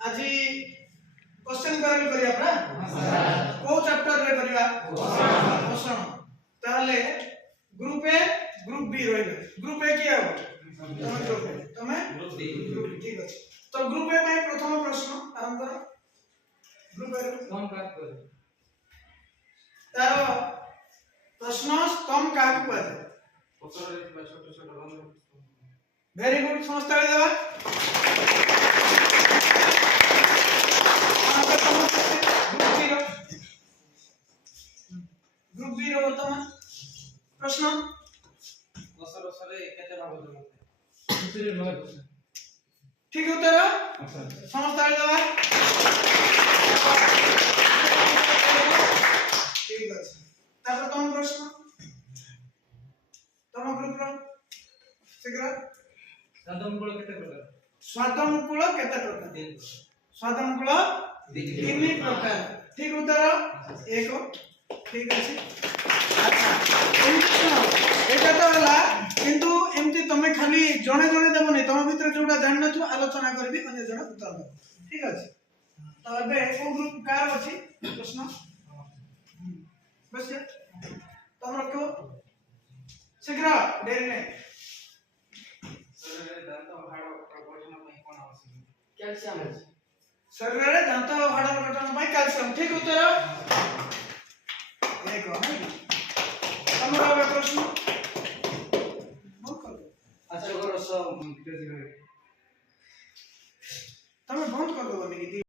आज क्वेश्चन करिया परा को चैप्टर रे करिया पोषण ताले ग्रुप ए ग्रुप बी रहिला ग्रुप ए की आउ तमे ग्रुप ठीक अछि तो ग्रुप ए में प्रथम प्रश्न आरंभ करो ग्रुप ए कौन का कर तारो प्रश्न स्तंभ का को है पकड़ रे छोटे छोटे रंग वेरी गुड समस्त देवा ग्रुप 0 वर्तमान प्रश्न 10 रे केते भाग होते ठीक उत्तर समस्त देवा ठीक আছে তারপর কোন প্রশ্ন তম গ্রুপ র शीघ्र स्वादमुकुल केते प्रकार स्वादमुकुल केते प्रकार स्वादमुकुल तीन प्रकार ठीक उत्तर एक ठीक अछि अच्छा एटा तो हला किंतु एमती तमे खाली जणे जणे देबो नै तम भीतर जोडा जानि नथु आलोचना करबी अन्य जण उत्तर दे ठीक अछि तो एबे को ग्रुप कार अछि प्रश्न बस तमरो को शीघ्र देरी नै कैल्शियम शरीर रे दांत हाड़ गठन में कैल्शियम ठीक उत्तर